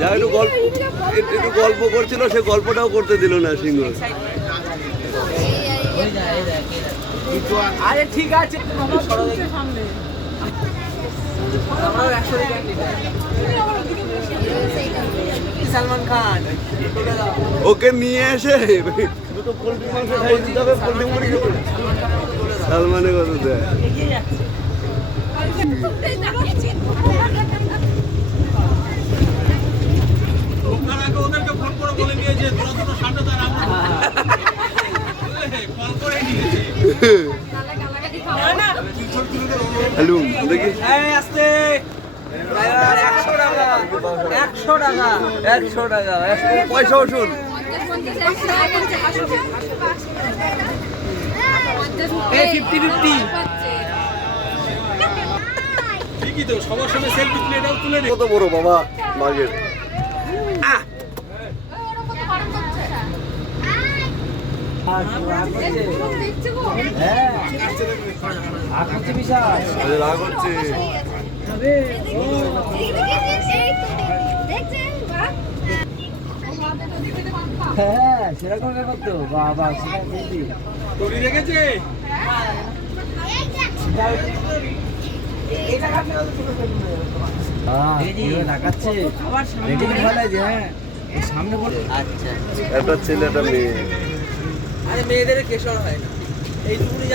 যা একটু গল্প করছিল, সে গল্পটাও করতে দিল না সিংহ। আরে ঠিক আছে, সালমান খান ওকে নিয়ে এসে দুটো পোল্ট্রি মাংস খাইয়ে দিতে হবে, পোল্ট্রি মুরগি সালমানের কথা দেয়। ওদেরকে ফোন করে বলে দিয়েছে তোরা দুটো সামনে দাঁড়া, কল করে নিয়েছে। হ্যালো দেখি, আসতে 100 টাকা 100 টাকা 100 টাকা পয়সা ওষুধ। এই 50-50 ঠিকই তো, সবার সামনে সেলফি তুলে এটাও তুলে নে। কত বড় বাবা মার্কেট। রাগ হচ্ছে। হ্যাঁ সেরকম ব্যাপার তো, বাবা তৈরি রেখেছে দেখাচ্ছে সামনে বলে। আচ্ছা একটা ছেলে একটা মেয়ে। আরে মেয়েদের কেশর হয় না, এইটুকুনি